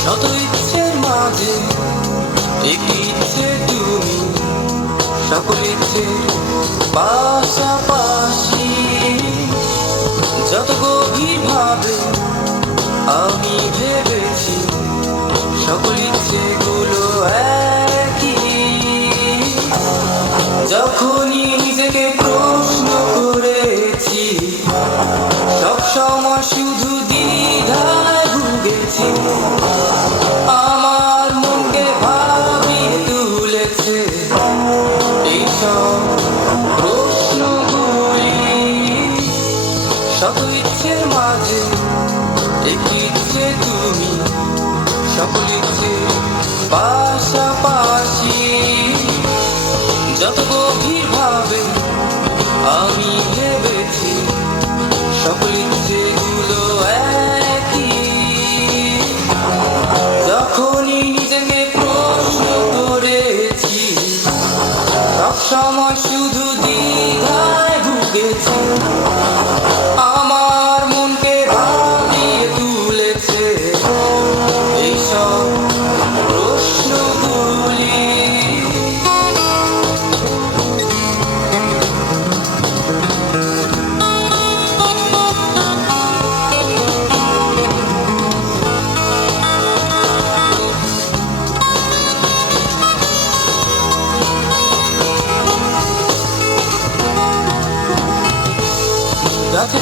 শত ইচ্ছের মাঝে একটি ইচ্ছে পাশাপাশি যত গভীর ভাবে আমি ভেবেছি যখনই নিজেকে প্রশ্ন করেছি, সব সময় শুধু দ্বিধায় ভুগেছি। আমার মনকে ভাবিয়ে তুলেছে এইসব প্রশ্নগুলি। শত ইচ্ছের মাঝে একটি ইচ্ছে তুমি সকল ইচ্ছে পাশাপাশি সব সময় শুধু দ্বিধায় ভুগেছি।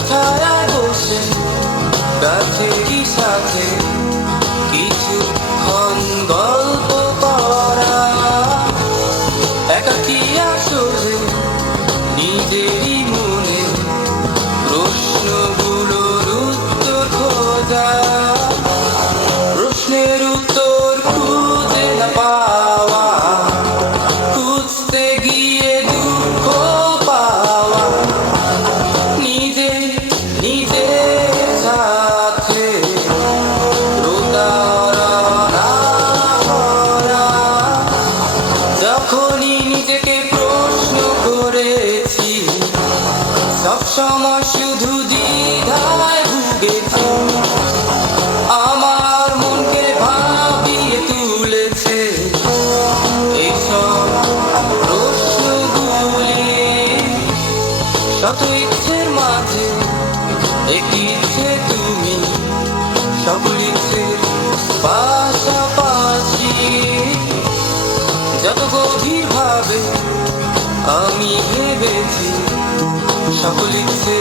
গাছের বসে বসে গাছেরই সাথে। সব সময় শুধু দ্বিধায় আমার মনকে ভাবিয়ে তুলেছে। এইসব প্রশ্নগুলি শত ইচ্ছের মাঝে একটি ইচ্ছে তুমি? সকল ইচ্ছের আমি ভেবেছি সকল ইচ্ছে